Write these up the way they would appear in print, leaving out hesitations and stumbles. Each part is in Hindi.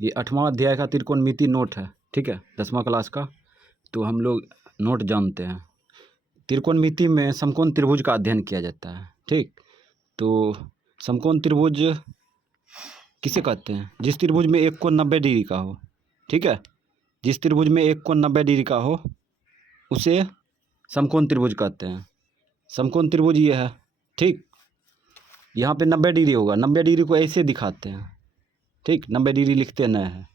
ये 8वां अध्याय का त्रिकोणमिति नोट है, ठीक है, 10वां क्लास का। तो हम लोग नोट जानते हैं। त्रिकोणमिति में समकोण त्रिभुज का अध्ययन किया जाता है, ठीक। तो समकोण त्रिभुज किसे कहते हैं? जिस त्रिभुज में एक कोण 90 डिग्री का हो, ठीक है, जिस त्रिभुज में एक कोण 90 डिग्री का हो उसे समकोण त्रिभुज कहते हैं। समकोण त्रिभुज ये है, ठीक। यहाँ पे 90 डिग्री होगा, 90 डिग्री को ऐसे दिखाते हैं, ठीक, 90 डिग्री लिखते न है।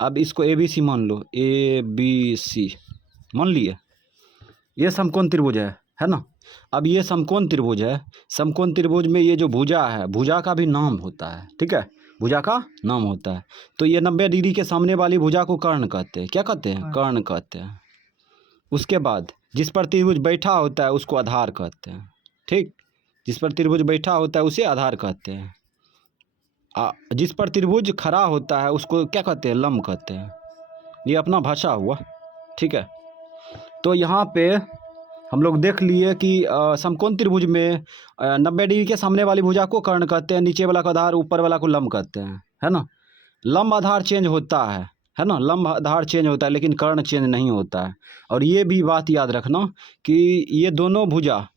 अब इसको ABC मान लो, ABC मान लिए, ये समकोण त्रिभुज है ना। अब ये समकोण त्रिभुज है, समकोण त्रिभुज में ये जो भुजा है, भुजा का भी नाम होता है, ठीक है, भुजा का नाम होता है। तो ये 90 डिग्री के सामने वाली भुजा को कर्ण कहते हैं। क्या कहते हैं? कर्ण कहते हैं। उसके बाद जिस पर त्रिभुज बैठा होता है उसको आधार कहते हैं, ठीक। जिस पर त्रिभुज बैठा होता है उसे आधार कहते हैं। जिस पर त्रिभुज खड़ा होता है उसको क्या कहते हैं? लंब कहते हैं। ये अपना भाषा हुआ, ठीक है। तो यहाँ पे हम लोग देख लिए कि समकोण त्रिभुज में 90 डिग्री के सामने वाली भुजा को कर्ण कहते हैं, नीचे वाला को आधार, ऊपर वाला को लंब कहते हैं, है ना। लंब आधार चेंज होता है ना, लंब आधार चेंज होता है लेकिन कर्ण चेंज नहीं होता है। और ये भी बात याद रखना कि ये दोनों भुजा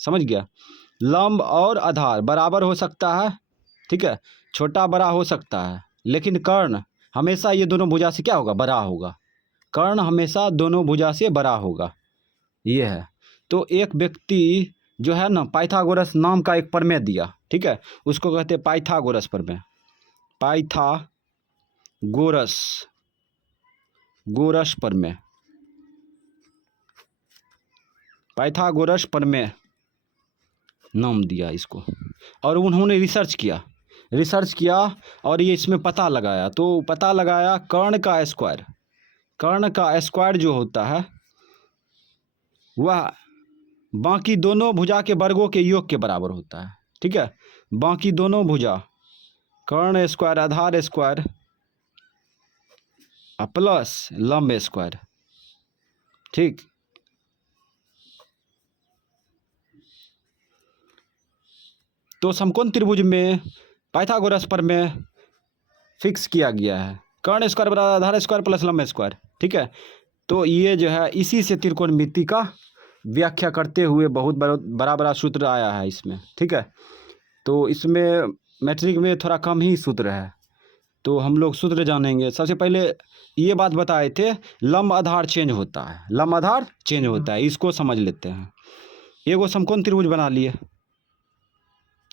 समझ गया, लंब और आधार बराबर हो सकता है, ठीक है, छोटा बड़ा हो सकता है, लेकिन कर्ण हमेशा ये दोनों भुजा से क्या होगा? बड़ा होगा। कर्ण हमेशा दोनों भुजा से बड़ा होगा, ये है। तो एक व्यक्ति जो है ना, पाइथागोरस नाम का एक प्रमेय दिया, ठीक है, उसको कहते हैं पाइथागोरस प्रमेय। गोरस प्रमेय, पाइथागोरस प्रमेय नाम दिया इसको। और उन्होंने रिसर्च किया और ये इसमें पता लगाया। तो पता लगाया कर्ण का स्क्वायर जो होता है वह बाकी दोनों भुजा के वर्गों के योग के बराबर होता है, ठीक है। बाकी दोनों भुजा, कर्ण स्क्वायर, आधार स्क्वायर प्लस लंब स्क्वायर, ठीक। तो समकोण त्रिभुज में पाइथागोरस प्रमेय फिक्स किया गया है, कर्ण स्क्वायर बराबर आधार स्क्वायर प्लस लंब स्क्वायर, ठीक है। तो ये जो है इसी से त्रिकोणमिति का व्याख्या करते हुए बहुत बड़ा सूत्र आया है इसमें, ठीक है। तो इसमें मैट्रिक में थोड़ा कम ही सूत्र है, तो हम लोग सूत्र जानेंगे। सबसे पहले ये बात बताए थे, लंब आधार चेंज होता है, लंब आधार चेंज होता है, इसको समझ लेते हैं। एगो समकोण त्रिभुज बना लिए,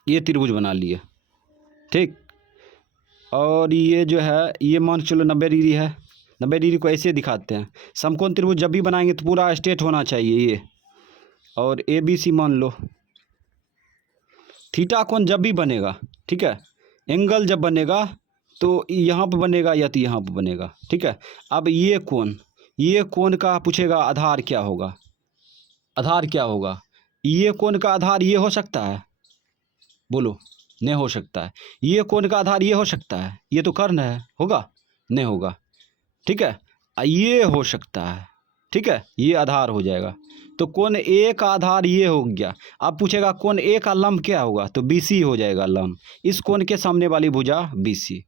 ये त्रिभुज बना लिए, ठीक। और ये जो है ये मान चलो 90 डिग्री है, 90 डिग्री को ऐसे दिखाते हैं। समकोण त्रिभुज जब भी बनाएंगे तो पूरा स्ट्रेट होना चाहिए ये। और ABC मान लो, थीटा कोण जब भी बनेगा, ठीक है, एंगल जब बनेगा तो यहाँ पर बनेगा या तो यहाँ पर बनेगा, ठीक है। अब ये कोण का पूछेगा आधार क्या होगा, आधार क्या होगा? ये कोण का आधार ये हो सकता है? बोलो, नहीं हो सकता है। ये कोण का आधार ये हो सकता है? ये तो कर्ण है, होगा? नहीं होगा, ठीक है। ये हो सकता है, ठीक है, ये आधार हो जाएगा। तो कोण A का आधार ये हो गया। अब पूछेगा कोण A का लंब क्या होगा? तो BC हो जाएगा लंब, इस कोण के सामने वाली भुजा BC।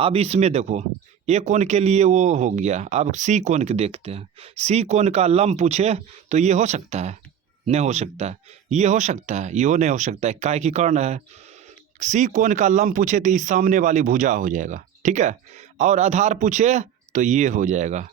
अब इसमें देखो, A कोण के लिए वो हो गया। अब C कोण के देखते हैं। C कोण का लंब पूछे तो ये हो सकता है? नहीं हो सकता है। ये हो सकता है? ये नहीं हो सकता है, काहे की कर्ण है। C कोण का लंब पूछे तो इस सामने वाली भुजा हो जाएगा, ठीक है। और आधार पूछे तो ये हो जाएगा।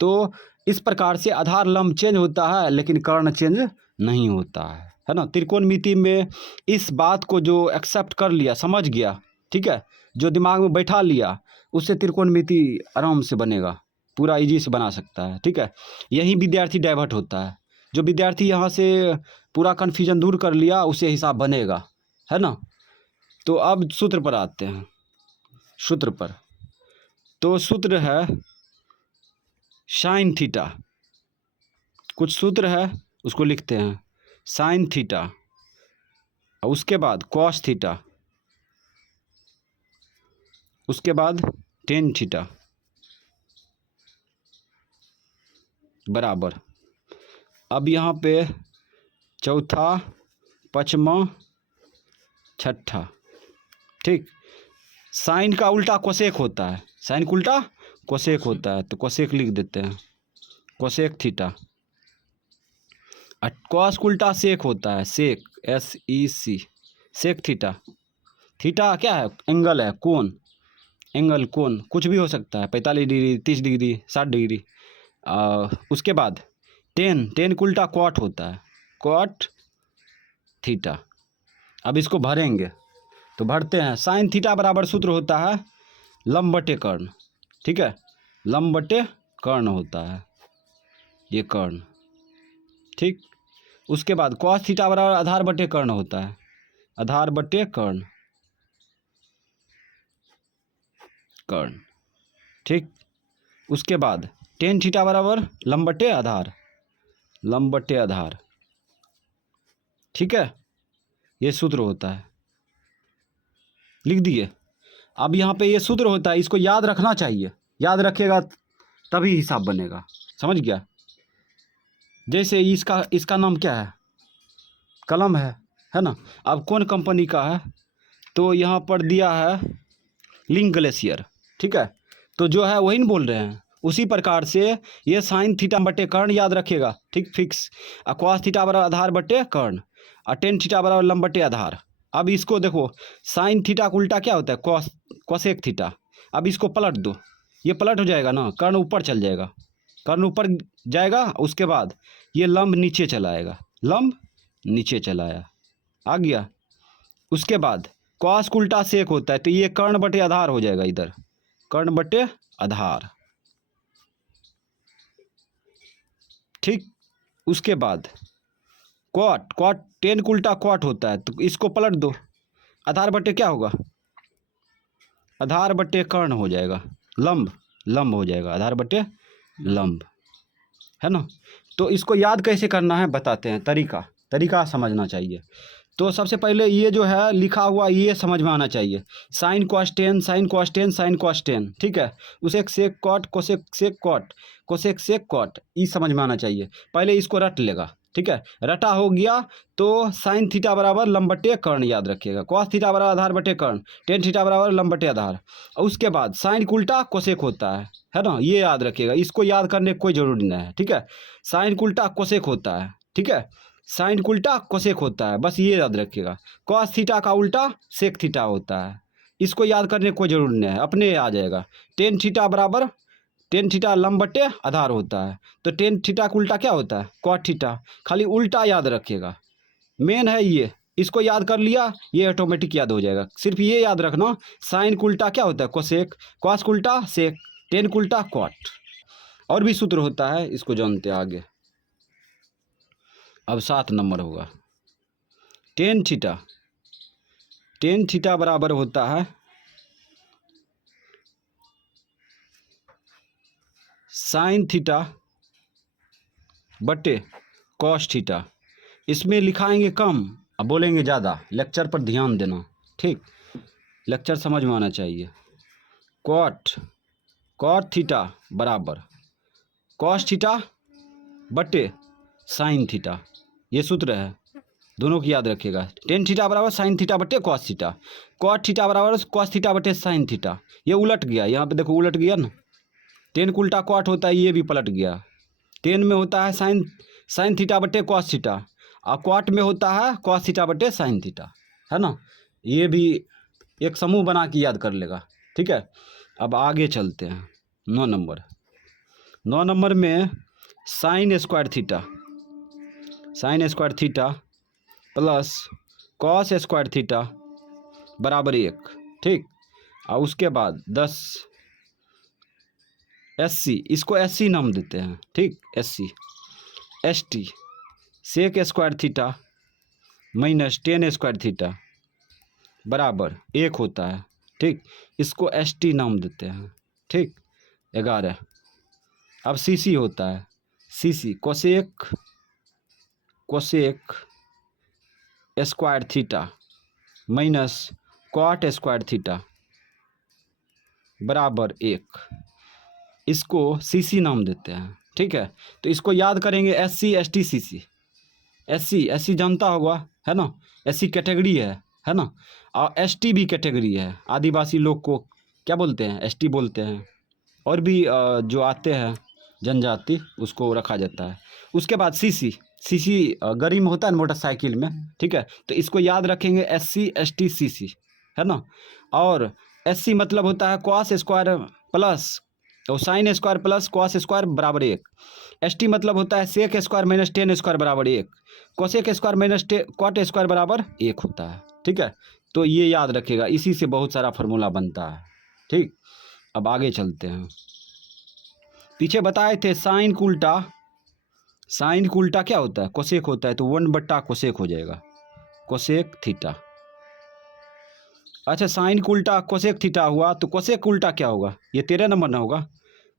तो इस प्रकार से आधार लंब चेंज होता है लेकिन कर्ण चेंज नहीं होता है ना। त्रिकोणमिति में इस बात को जो एक्सेप्ट कर लिया, समझ गया, ठीक है, जो दिमाग में बैठा लिया, उससे त्रिकोणमिति आराम से बनेगा, पूरा इजी से बना सकता है, ठीक है। यही विद्यार्थी डाइवर्ट होता है। जो विद्यार्थी यहाँ से पूरा कन्फ्यूजन दूर कर लिया उसे हिसाब बनेगा, है ना। तो अब सूत्र पर आते हैं, सूत्र पर। तो सूत्र है साइन थीटा, कुछ सूत्र है उसको लिखते हैं। साइन थीटा, उसके बाद कॉस थीटा, उसके बाद टेन थीटा बराबर। अब यहाँ पे चौथा, पाँचवा, छठा, ठीक। साइन का उल्टा कोसेक होता है, साइन का उल्टा कोसेक होता है, तो कोसेक लिख देते हैं, कोसेक थीटा। कॉस का उल्टा सेक होता है, सेक, SEC, सेक थीटा। थीटा क्या है? एंगल है, कोण, एंगल, कोण कुछ भी हो सकता है, 45 डिग्री, 30 डिग्री, 60 डिग्री। उसके बाद टेन, टेन का उल्टा कॉट होता है, कॉट थीटा। अब इसको भरेंगे तो भरते हैं। साइन थीटा बराबर सूत्र होता है लंब बटे कर्ण, ठीक है, लंब बटे कर्ण होता है, ये कर्ण, ठीक। उसके बाद कॉस थीटा बराबर आधार बटे कर्ण होता है, आधार बटे कर्ण, कर्ण, ठीक। उसके बाद टेन थीटा बराबर लंब बटे आधार, लंब बटे आधार, ठीक है, ये सूत्र होता है, लिख दिए। अब यहाँ पे ये सूत्र होता है, इसको याद रखना चाहिए, याद रखेगा तभी हिसाब बनेगा, समझ गया। जैसे इसका नाम क्या है? कलम है ना। अब कौन कंपनी का है? तो यहाँ पर दिया है लिंक ग्लेशियर, ठीक है, तो जो है वही न बोल रहे हैं। उसी प्रकार से ये साइन थीटा बटे कर्ण याद रखेगा, ठीक, फिक्स। और कॉस थीटा बराबर आधार बटे कर्ण, और टेन थीटा बराबर लंब बटे आधार। अब इसको देखो, साइन थीटा का उल्टा क्या होता है? Cos, cosec theta. अब इसको पलट दो, ये पलट हो जाएगा ना, कर्ण ऊपर चल जाएगा, कर्ण ऊपर जाएगा, उसके बाद ये लंब नीचे चला आएगा, लंब नीचे चला आया, आ गया। उसके बाद कॉस का उल्टा सेक होता है, तो ये कर्ण बटे आधार हो जाएगा, इधर कर्ण बटे आधार, ठीक। उसके बाद कॉट, कॉट टेन का उल्टा कॉट होता है, तो इसको पलट दो, आधार बटे क्या होगा? आधार बटे कर्ण हो जाएगा, लंब, लंब हो जाएगा, आधार बटे लंब, है ना। तो इसको याद कैसे करना है बताते हैं, तरीका, तरीका समझना चाहिए। तो सबसे पहले ये जो है लिखा हुआ ये समझ में आना चाहिए, sine cos tan, sine cos tan, sine cos tan, ठीक है। उसे sec cot, cosec sec cot, cosec sec cot, ये समझ में आना चाहिए। पहले इसको रट लेगा, ठीक है, रटा हो गया तो साइन थीटा बराबर लंब बटे कर्ण याद रखिएगा, कॉस थीटा बराबर आधार बटे कर्ण, टेन थीटा बराबर लंब बटे आधार। उसके बाद साइन का उल्टा कोसेक होता है ना, ये याद रखिएगा, इसको याद करने की कोई जरूरी नहीं है, ठीक है। साइन का उल्टा कोसेक होता है, ठीक है, साइन का उल्टा कोसेक होता है, बस ये याद रखिएगा। कॉस थीटा का उल्टा सेक थीटा होता है, इसको याद करने की कोई जरूरी नहीं है, अपने आ जाएगा। टेन थीटा बराबर, टेन थीटा लंब बटे आधार होता है, तो टेन थीटा का उल्टा क्या होता है? कॉट थीटा, खाली उल्टा याद रखिएगा, मेन है ये, इसको याद कर लिया, ये ऑटोमेटिक याद हो जाएगा। सिर्फ ये याद रखना, साइन का उल्टा क्या होता है? कोसेक, कॉस का उल्टा सेक, टेन का उल्टा कॉट। और भी सूत्र होता है, इसको जानते हैं आगे। अब 7 नंबर होगा, टेन थीटा, टेन थीटा बराबर होता है साइन थीटा बटे कॉस थीटा। इसमें लिखाएंगे कम अब बोलेंगे ज़्यादा, लेक्चर पर ध्यान देना, ठीक, लेक्चर समझ में आना चाहिए। कॉट, कॉट थीटा बराबर कॉस थीटा बटे साइन थीटा, ये सूत्र है, दोनों की याद रखिएगा। टेन थीटा बराबर साइन थीटा बटे कॉस थीटा, कॉट थीटा बराबर कॉस थीटा बटे साइन थीटा। ये उलट गया, यहाँ पे देखो उलट गया ना, टेन का उल्टा कॉट होता है, ये भी पलट गया। टेन में होता है साइन, साइन थीटा बटे कॉस थीटा, और कॉट में होता है कॉस थीटा बटे साइन थीटा, है ना। ये भी एक समूह बना के याद कर लेगा, ठीक है। अब आगे चलते हैं, 9 नंबर, 9 नंबर में sine square theta, sine square theta plus cos square theta बराबर 1, ठीक। और उसके बाद 10 SC, इसको SC नाम देते हैं, ठीक, SC, ST sec square theta minus tan square theta बराबर 1 होता है, ठीक। इसको ST नाम देते हैं, ठीक, 11। अब CC होता है, CC cosec, cosec square theta minus cot square theta बराबर 1, इसको CC नाम देते हैं, ठीक है। तो इसको याद करेंगे SC ST CC, SC, SC जानता होगा, है ना, SC कैटेगरी है है ना। और एसटी भी कैटेगरी है, आदिवासी लोग को क्या बोलते हैं, एसटी बोलते हैं। और भी जो आते हैं जनजाति उसको रखा जाता है। उसके बाद सीसी, सीसी गाड़ी में होता है ना मोटरसाइकिल में, ठीक है। तो इसको याद रखेंगे, एससी एसटी सीसी, है ना। और एससी मतलब होता है कॉस स्क्वायर प्लस और sine square plus cos square बराबर 1। एसटी मतलब होता है sec square minus tan square बराबर 1। Cosec square minus cot square बराबर 1 होता है, ठीक है। तो ये याद रखिएगा, इसी से बहुत सारा फार्मूला बनता है, ठीक। अब आगे चलते हैं। पीछे बताए थे साइन का उल्टा, साइन का उल्टा क्या होता है, कोसेक होता है। तो 1/कोसेक हो जाएगा, कोसेक थीटा। अच्छा, साइन का उल्टा कोसेक थीटा हुआ, तो कोसेक का उल्टा क्या होगा, ये 13 नंबर ना होगा।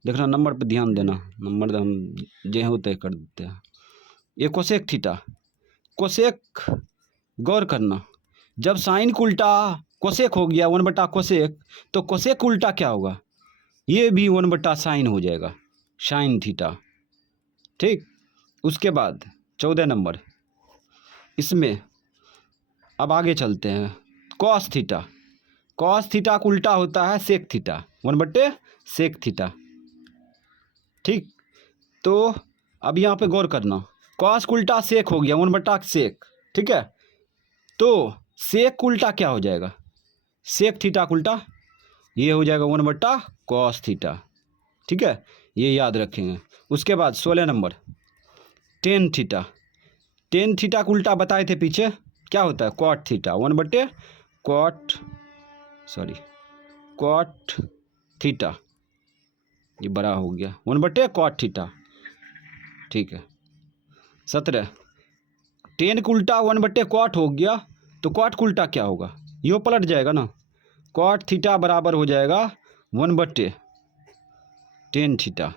देखना नंबर पर ध्यान देना, नंबर हम जे हो तय कर देते हैं। ये कोसेक थीटा, कोसेक, गौर करना, जब साइन का उल्टा कोसेक हो गया 1/कोसेक, तो कोसेक का उल्टा क्या होगा, ये भी 1/साइन हो जाएगा, साइन थीटा, ठीक। उसके बाद 14 नंबर, इसमें अब आगे चलते हैं। कॉस थीटा, कॉस थीटा का उल्टा होता है सेक थीटा, 1/सेक थीटा, ठीक। तो अब यहाँ पे गौर करना, कॉस का उल्टा सेक हो गया 1/सेक, ठीक है। तो सेक का उल्टा क्या हो जाएगा, सेक थीटा का उल्टा ये हो जाएगा 1/कॉस थीटा, ठीक है। ये याद रखेंगे। उसके बाद 16 number, tan theta, tan theta का उल्टा बताए थे पीछे, क्या होता है, कॉट थीटा, 1/कॉट, सॉरी कॉट थीटा, ये बड़ा हो गया, 1/कॉट थीटा, ठीक है। 17, टेन का उल्टा 1/कॉट हो गया, तो कॉट का उल्टा क्या होगा, यो पलट जाएगा ना, कॉट थीटा बराबर हो जाएगा 1/टेन थीटा,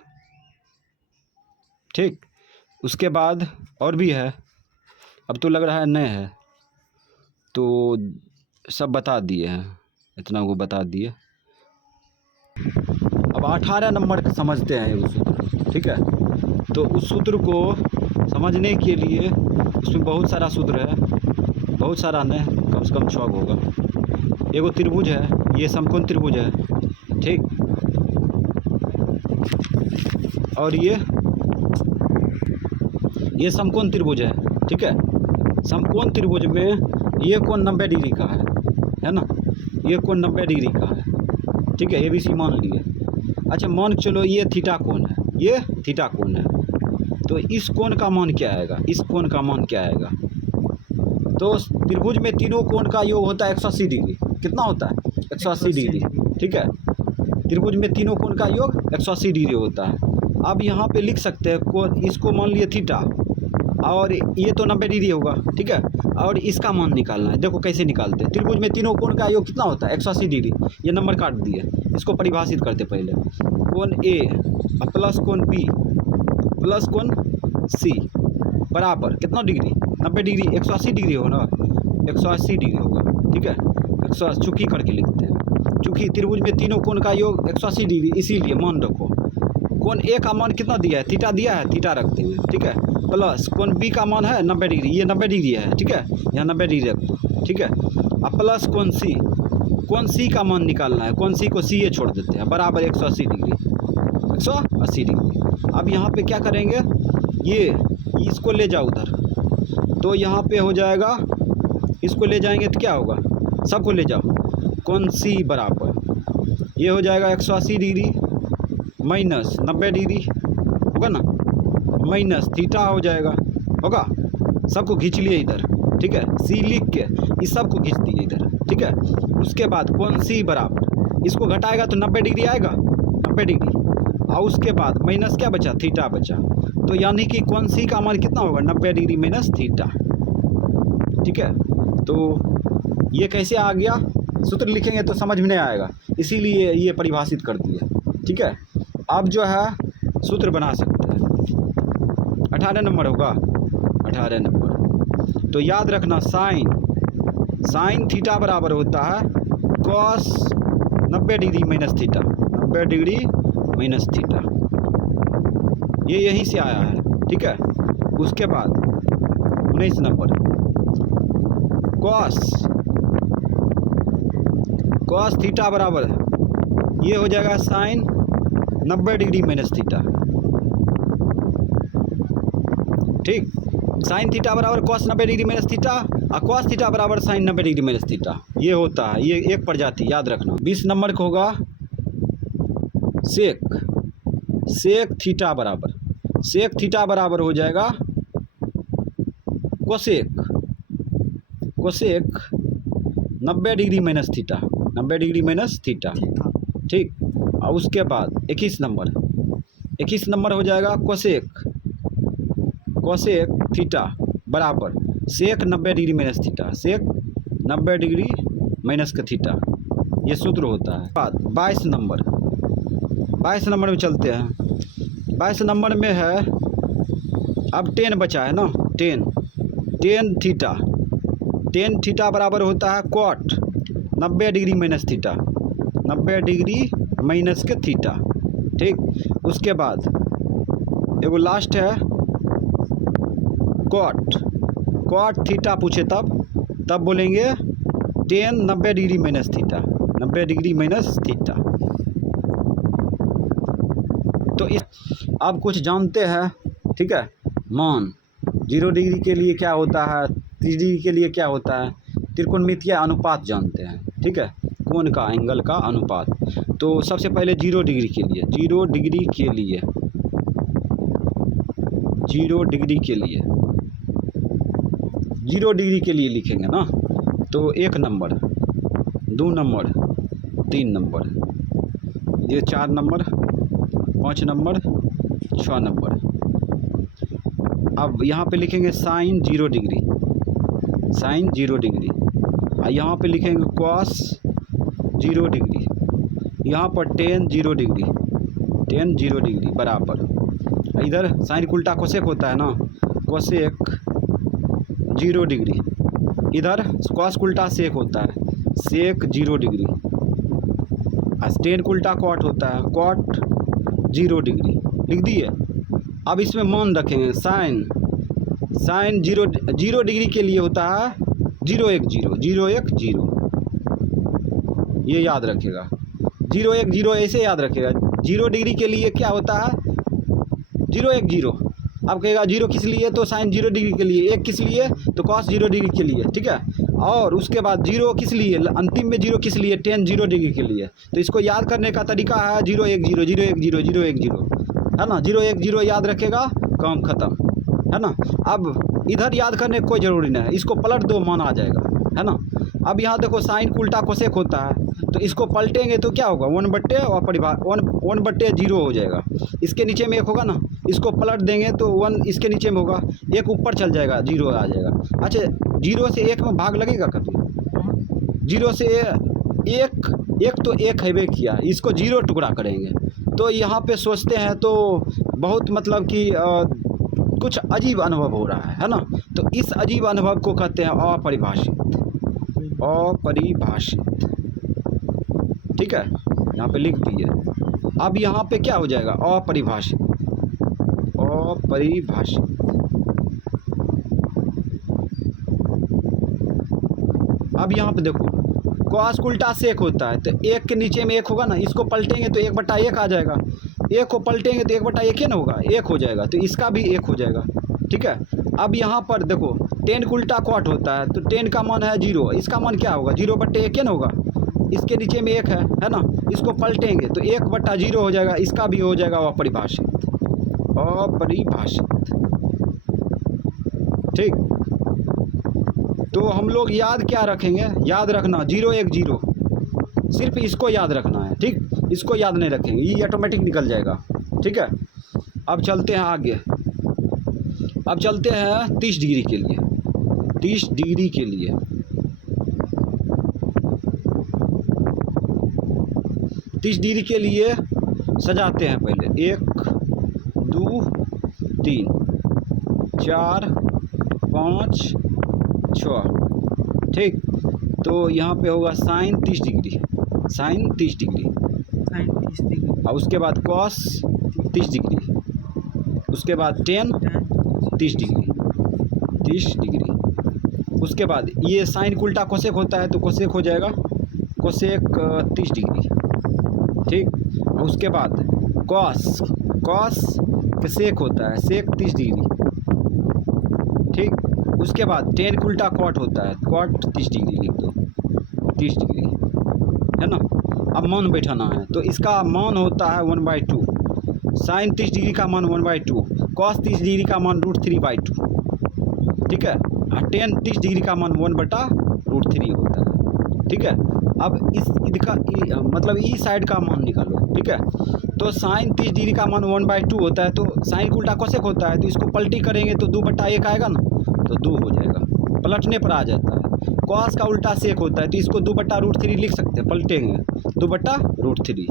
ठीक। उसके बाद और भी है, अब तो लग रहा है नए है, तो सब बता दिए हैं, इतना को बता दिए। अब 18 नंबर समझते हैं उस सूत्र, ठीक है। तो उस सूत्र को समझने के लिए उसमें बहुत सारा सूत्र है, बहुत सारा नहीं, कम से कम 6 होगा। एगो त्रिभुज है, ये समकोण त्रिभुज है, ठीक। और ये समकोण त्रिभुज है, ठीक है। समकोण त्रिभुज में ये कोण 90 डिग्री का है ना, ये कोण 90 डिग्री का है, ठीक है। ABC मान लिए। अच्छा, मान के चलो ये थीटा कोण है, ये थीटा कोण है, तो इस कोण का मान क्या आएगा, इस कोण का मान क्या आएगा। तो त्रिभुज में तीनों कोण का योग होता है 180 डिग्री, कितना होता है, 180 डिग्री, ठीक है। त्रिभुज में तीनों कोण का योग 180 डिग्री होता है। अब यहाँ पे लिख सकते हैं कोण, इसको मान लिए थीटा, और ये तो 90 डिग्री होगा, ठीक है। और इसका मान निकालना है, देखो कैसे निकालते हैं। त्रिभुज में तीनों कोण का योग कितना होता है, 180 डिग्री। ये नंबर काट दिए, इसको परिभाषित करते पहले, कोण ए प्लस कोण बी प्लस कोण सी बराबर कितना डिग्री, 90 डिग्री, 180 डिग्री हो ना, 180 डिग्री होगा, ठीक है। 180 चुकी करके लिखते हैं, चूँकि त्रिभुज में तीनों कोण का योग 180 डिग्री, इसीलिए मान रखो कोण ए का मान कितना दिया है, थीटा दिया है, थीटा रखते हैं, ठीक है। प्लस कोण बी का मान है 90 डिग्री, ये 90 डिग्री है, ठीक है, यहाँ 90 डिग्री रख दो, ठीक है। अब प्लस कोण सी का मान निकालना है, कोण सी को सी ए छोड़ देते हैं, बराबर 180 डिग्री, 180 डिग्री। अब यहाँ पे क्या करेंगे, ये इसको ले जाओ उधर, तो यहाँ पे हो जाएगा, इसको ले जाएंगे तो क्या होगा, सबको ले जाओ, कोण सी बराबर ये हो जाएगा 180 डिग्री माइनस 90 डिग्री होगा ना, माइनस थीटा हो जाएगा, होगा। सबको खींच लिए इधर, ठीक है, सी लिख के इस सबको खींच दिए इधर, ठीक है। उसके बाद कोण सी बराबर, इसको घटाएगा तो 90 डिग्री आएगा, 90 डिग्री, और उसके बाद माइनस क्या बचा, थीटा बचा। तो यानी कि कोण सी का मान कितना होगा, 90 डिग्री माइनस थीटा, ठीक है। तो ये कैसे आ गया, सूत्र लिखेंगे तो समझ में नहीं आएगा, इसीलिए ये परिभाषित कर दिया, ठीक है। अब जो है सूत्र बना सकते हैं, 18 नंबर होगा, 18 नंबर। तो याद रखना, साइन थीटा बराबर होता है cos 90 degree minus theta, 90 degree minus theta, ये यहीं से आया है, ठीक है। उसके बाद 19 नंबर, कॉस कॉस थीटा बराबर ये हो जाएगा साइन 90 डिग्री माइनस थीटा। ठीक, साइन थीटा बराबर कॉस 90 डिग्री माइनस थीटा और कॉस थीटा बराबर साइन 90 डिग्री माइनस थीटा। ये होता है, ये एक प्रजाति याद रखना। 20 नंबर का होगा सेक थीटा बराबर हो जाएगा cosec 90 degree minus theta, 90 degree minus theta. ठीक, और उसके बाद 21 नंबर हो जाएगा कोसेक थीटा बराबर सेक 90 डिग्री माइनस थीटा, सेक 90 डिग्री माइनस का थीटा। ये सूत्र होता है। बाद 22 नंबर में चलते हैं। 22 नंबर में है, अब 10 बचा है ना, 10 थीटा बराबर होता है cot 90 degree minus theta, 90 degree minus के थीटा। ठीक, उसके बाद एगो लास्ट है कॉट थीटा पूछे तब बोलेंगे 10 90 degree minus theta, 90 degree minus theta. तो इस अब कुछ जानते हैं। ठीक है, मान 0 डिग्री के लिए क्या होता है, 30 डिग्री के लिए क्या होता है, त्रिकोणमितीय अनुपात जानते हैं। ठीक है, कोण का, एंगल का अनुपात। तो सबसे पहले 0 डिग्री के लिए 0 डिग्री के लिए लिखेंगे ना, तो 1 नंबर, 2 नंबर, 3 नंबर, ये 4 नंबर, 5 नंबर, 6 नंबर। अब यहाँ पे लिखेंगे साइन 0 डिग्री, और यहाँ पे लिखेंगे कॉस 0 डिग्री, यहाँ पर टेन 0 डिग्री बराबर। इधर साइन उल्टा कोसेक होता है ना, कोसेक 0 डिग्री, इधर कॉस उल्टा सेक होता है, सेक 0 डिग्री, और टेन उल्टा कॉट होता है, कॉट 0 डिग्री। लिख दिए। अब इसमें मान रखेंगे साइन 0 डिग्री के लिए होता है 010, ये याद रखेगा। 010 ऐसे याद रखेगा। 0 डिग्री के लिए क्या होता है 010। अब कहेगा 0 किस लिए, तो साइन 0 डिग्री के लिए, 1 किस लिए, तो कॉस 0 डिग्री के लिए। ठीक है, और उसके बाद 0 किस लिए, अंतिम में 0 किस लिए, टेन 0 डिग्री के लिए। तो इसको याद करने का तरीका है 010 है ना, 010 याद रखेगा, काम खत्म है ना। अब इधर याद करने की कोई ज़रूरी नहीं है, इसको पलट दो, मान आ जाएगा, है ना। अब यहाँ देखो साइन उल्टा कोसेक होता है, तो इसको पलटेंगे तो क्या होगा 1/0 हो जाएगा। इसके नीचे में 1 होगा ना, इसको पलट देंगे तो 1 इसके नीचे में होगा, 1 ऊपर चल जाएगा, 0 आ जाएगा। अच्छा, 0 से 1 में भाग लगेगा कभी? 0 से 1 तो 1 हैवे किया, इसको 0 टुकड़ा करेंगे तो यहाँ पे सोचते हैं तो बहुत मतलब कि कुछ अजीब अनुभव हो रहा है ना। तो इस अजीब अनुभव को कहते हैं अपरिभाषित। ठीक है, यहाँ पे लिख दिए। अब यहाँ पे क्या हो जाएगा अपरिभाषित। अब यहाँ पे देखो कॉस उल्टा सेक होता है, तो 1 के नीचे में 1 होगा ना, इसको पलटेंगे तो 1/1 आ जाएगा, 1 को पलटेंगे तो 1/1 ही ना होगा, 1 हो जाएगा, तो इसका भी 1 हो जाएगा। ठीक है, अब यहाँ पर देखो टेन उल्टा कॉट होता है, तो 10 का मान है 0, इसका मान क्या होगा 0/1 ना होगा, इसके नीचे में 1 है ना, इसको पलटेंगे तो 1/0 हो जाएगा, इसका भी हो जाएगा अपरिभाषित। ठीक, तो हम लोग याद क्या रखेंगे, याद रखना 010, सिर्फ इसको याद रखना है। ठीक, इसको याद नहीं रखेंगे, ये ऑटोमेटिक निकल जाएगा। ठीक है, अब चलते हैं आगे। अब चलते हैं 30 डिग्री के लिए। 30 डिग्री के लिए 30 डिग्री के लिए सजाते हैं पहले 1 2 3 4 5 6। ठीक, तो यहाँ पे होगा साइन 30 डिग्री, और उसके बाद कॉस 30 डिग्री, उसके बाद टेन 30 डिग्री। उसके बाद ये साइन उल्टा कोसेक होता है, तो कोसेक हो जाएगा कोसेक 30 डिग्री, ठीक। और उसके बाद कॉस के सेक होता है सेक 30 डिग्री, ठीक। उसके बाद टेन का उल्टा कॉट होता है कॉट 30 डिग्री, लिख दो 30 डिग्री, है ना। अब मान बैठाना है, तो इसका मान होता है 1/2, साइन 30 डिग्री का मान 1/2, कॉस 30 डिग्री का मान √3/2, ठीक है। और टेन 30 डिग्री का मान 1/√3 होता है, ठीक है। अब इसका मतलब ई साइड का मान निकालो, ठीक है। तो साइन 30 डिग्री का मान 1/2 होता है, तो साइन का उल्टा कोसेक होता है, तो इसको पलटी करेंगे तो 2/1 आएगा ना, तो 2 हो जाएगा, पलटने पर आ जाता है। कॉस का उल्टा सेक होता है, तो इसको 2/√3 लिख सकते हैं, पलटेंगे 2/√3।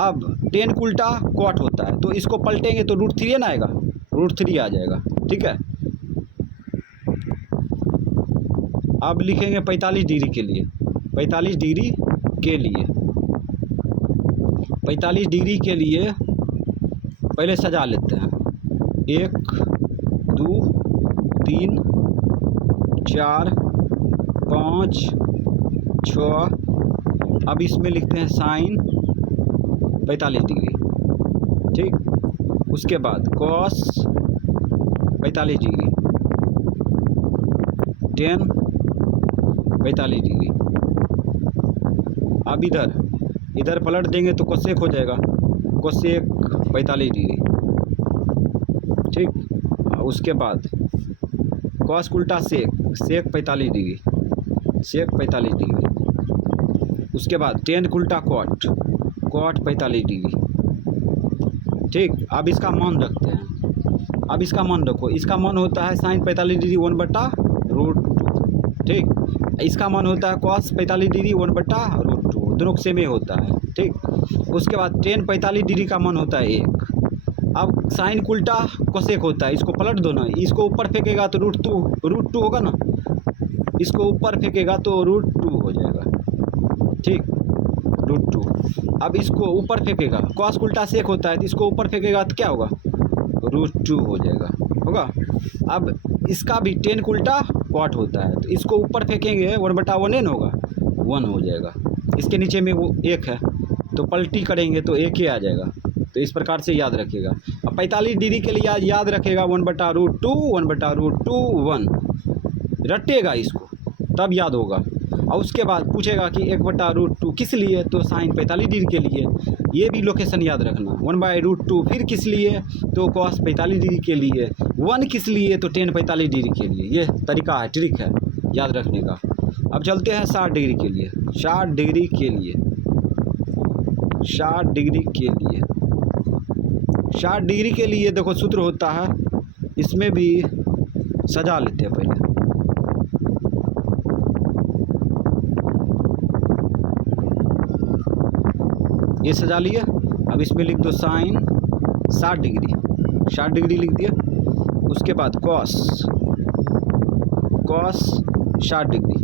अब टेन का उल्टा कॉट होता है, तो इसको पलटेंगे तो √3 ना आएगा, √3 आ जाएगा, ठीक है। अब लिखेंगे 45 डिग्री के लिए, 45 डिग्री के लिए 45 डिग्री के लिए पहले सजा लेते हैं, 1 2 3 4 5 6। अब इसमें लिखते हैं साइन 45 डिग्री, ठीक। उसके बाद कॉस 45 डिग्री, टेन 45 डिग्री। अब इधर पलट देंगे तो कोसेक हो जाएगा, कोसेक 45 डिग्री, ठीक। उसके बाद कॉस उल्टा सेक 45 डिग्री, सेक 45 डिग्री। उसके बाद टेन उल्टा कॉट 45 डिग्री, ठीक। अब इसका मान रखते हैं, अब इसका मान रखो, इसका मान होता है साइन 45 डिग्री 1/√2, ठीक। इसका मान होता है कॉस 45 डिग्री 1/√2, दोनों सेम ही होता है, ठीक। उसके बाद टेन 45 डिग्री का मान होता है 1। अब साइन का उल्टा कोसेक होता है, इसको पलट दो ना, इसको ऊपर फेंकेगा तो √2 होगा ना, इसको ऊपर फेंकेगा तो √2 हो जाएगा, ठीक, √2। अब इसको ऊपर फेंकेगा, कॉस उल्टा सेक होता है, तो इसको ऊपर फेंकेगा तो क्या होगा, √2 हो जाएगा, होगा। अब इसका भी टेन का उल्टा कॉट होता है, तो इसको ऊपर फेंकेंगे 1/1 होगा, 1 हो जाएगा। इसके नीचे में वो 1 है, तो पलटी करेंगे तो 1 ही आ जाएगा, तो इस प्रकार से याद रखिएगा। अब 45 डिग्री के लिए याद रखेगा 1/√2 1/√2 1, रटेगा इसको तब याद होगा। और उसके बाद पूछेगा कि 1/√2 किस लिए, तो साइन 45 डिग्री के लिए, ये भी लोकेशन याद रखना। 1/√2 फिर किस लिए, तो कॉस 45 डिग्री के लिए, 1 किस लिए, तो टेन 45 डिग्री के लिए। ये तरीका है, ट्रिक है याद रखने का। अब चलते हैं 60 डिग्री के लिए, 60 डिग्री के लिए, 60 डिग्री के लिए, 60 डिग्री के लिए देखो सूत्र होता है, इसमें भी सजा लेते हैं पहले। ये सजा लिया, अब इसमें लिख दो साइन 60 डिग्री, 60 डिग्री लिख दिया। उसके बाद कॉस 60 डिग्री,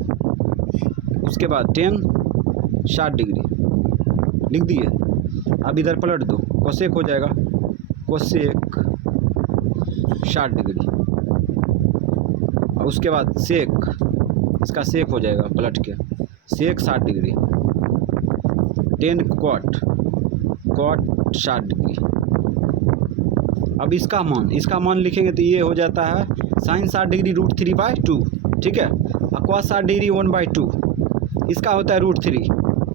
उसके बाद टेन 60 डिग्री लिख दिए। अब इधर पलट दो, कोसेक हो जाएगा, कोसेक 60 डिग्री। और उसके बाद सेक, इसका सेक हो जाएगा पलट के, सेक 60 डिग्री, टेन कॉट 60 डिग्री। अब इसका मान लिखेंगे तो ये हो जाता है साइन 60 डिग्री √3/2, ठीक है। और कॉस 60 डिग्री 1/2, इसका होता है √3,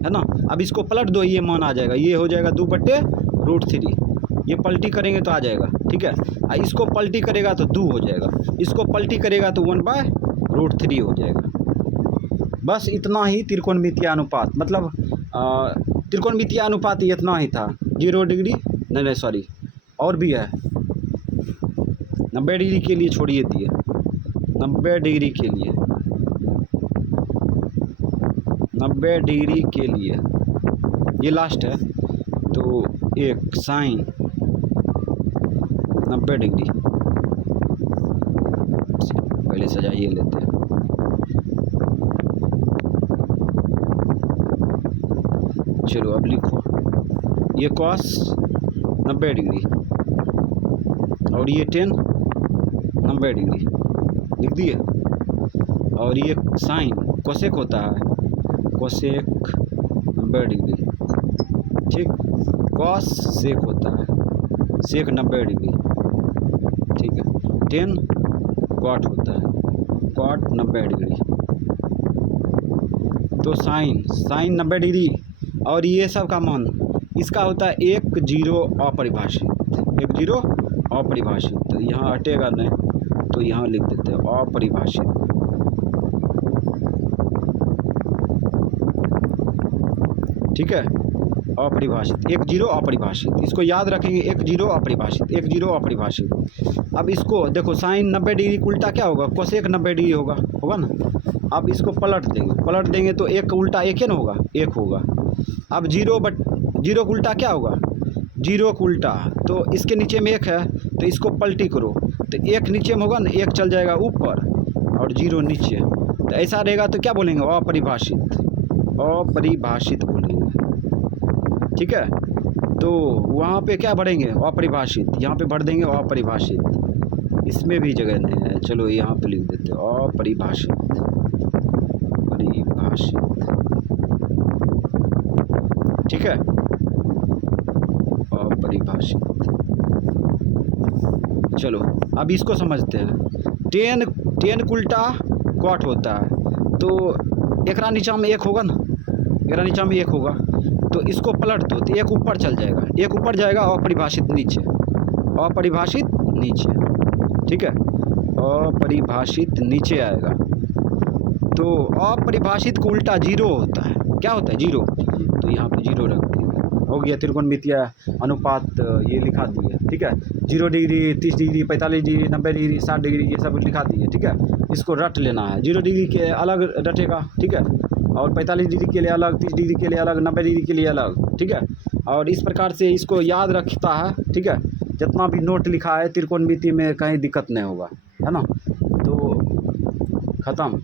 है ना। अब इसको पलट दो, ये मान आ जाएगा, ये हो जाएगा 2/√3, ये पलटी करेंगे तो आ जाएगा, ठीक है। और इसको पलटी करेगा तो 2 हो जाएगा, इसको पलटी करेगा तो 1/√3 हो जाएगा। बस इतना ही त्रिकोणमितीय अनुपात, मतलब त्रिकोणमितीय अनुपात इतना ही था। 0 डिग्री नहीं सॉरी, और भी है 90 डिग्री के लिए, छोड़िए दिए 90 डिग्री के लिए, 90 डिग्री के लिए ये लास्ट है। तो एक साइन 90 डिग्री पहले सजाइए लेते हैं। चलो अब लिखो, ये कॉस 90 डिग्री और ये टेन 90 डिग्री लिख दिए। और ये साइन कोसेक होता है, कोसेक 90 डिग्री, ठीक। कॉस सेक होता है, सेक 90 डिग्री, ठीक है। टेन कॉट होता है, कॉट 90 डिग्री। तो साइन 90 डिग्री, और ये सब का मान इसका होता है 1 0 अपरिभाषित, 1 0 अपरिभाषित। तो यहाँ हटेगा नहीं, तो यहाँ लिख देते हैं अपरिभाषित, ठीक है। अपरिभाषित 1 0 अपरिभाषित, इसको याद रखेंगे। 1 0 अपरिभाषित, 1 0 अपरिभाषित। अब इसको देखो, साइन 90 डिग्री उल्टा क्या होगा, कोसेक 90 डिग्री होगा ना। अब इसको पलट देंगे तो एक उल्टा एक ही ना होगा, एक होगा। अब 0 का उल्टा क्या होगा, 0 का उल्टा, तो इसके नीचे में 1 है, तो इसको पलटी करो, तो 1 नीचे में होगा ना, 1 चल जाएगा ऊपर और 0 नीचे। तो ऐसा रहेगा तो क्या बोलेंगे, अपरिभाषित, अपरिभाषित बोलेंगे, ठीक है। तो वहाँ पे क्या भरेंगे, अपरिभाषित, यहाँ पे भर देंगे अपरिभाषित। इसमें भी जगह नहीं है, चलो यहाँ पे लिख देते हैं अपरिभाषित, परिभाषित, ठीक है, अपरिभाषित। चलो अब इसको समझते हैं। टेन उल्टा कॉट होता है, तो एकरा नीचा में 1 होगा ना, एकरा नीचा में 1 होगा, तो इसको पलट दो तो 1 ऊपर चल जाएगा, 1 ऊपर जाएगा, अपरिभाषित नीचे, अपरिभाषित नीचे, ठीक है, अपरिभाषित नीचे आएगा। तो अपरिभाषित को उल्टा 0 होता है, क्या होता है, 0। तो यहाँ पे 0 रख देंगे, हो गया त्रिकोणमितीय अनुपात, ये लिखा दिए, ठीक है। 0 degree, 30 degree, 45 degree, 90 degree, 60 degree, ये सब लिखा दिए, ठीक है। इसको रट लेना है, 0 डिग्री के अलग रटेगा, ठीक है, और 45 डिग्री के लिए अलग, 30 डिग्री के लिए अलग, 90 डिग्री के लिए अलग, ठीक है। और इस प्रकार से इसको याद रखता है, ठीक है। जितना भी नोट लिखा है त्रिकोणमिति में कहीं दिक्कत नहीं होगा, है ना। तो ख़त्म।